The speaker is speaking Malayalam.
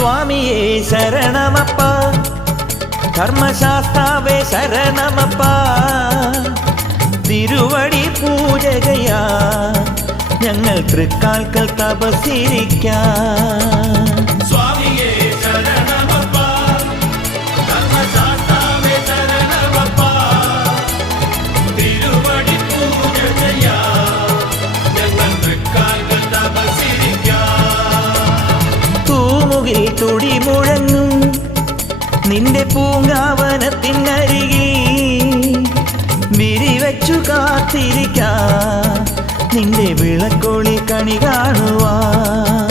സ്വാമിയേ ശരണമപ്പ, ധർമ്മശാസ്താവേ ശരണമപ്പ, തിരുവടി പൂജകയാ ഞങ്ങൾ തൃക്കാൽക്കൽ തപസ്സിരിക്കാം. സ്വാമിയേ ശരണമപ്പ, ധർമ്മശാസ്താവേ ശരണമപ്പ, തിരുവടി പൂജകയാ ഞങ്ങൾ തൃക്കാൽക്കൽ തപസ്സിരിക്കാം. തൂമുകിൽ തുടി മുഴങ്ങും നിന്റെ പൂങ്കാവനത്തിനരികിൽ വിരിവച്ചു കാത്തിരിക്കാം നിന്റെ വിളക്കൊളി കണി കാണുവാൻ.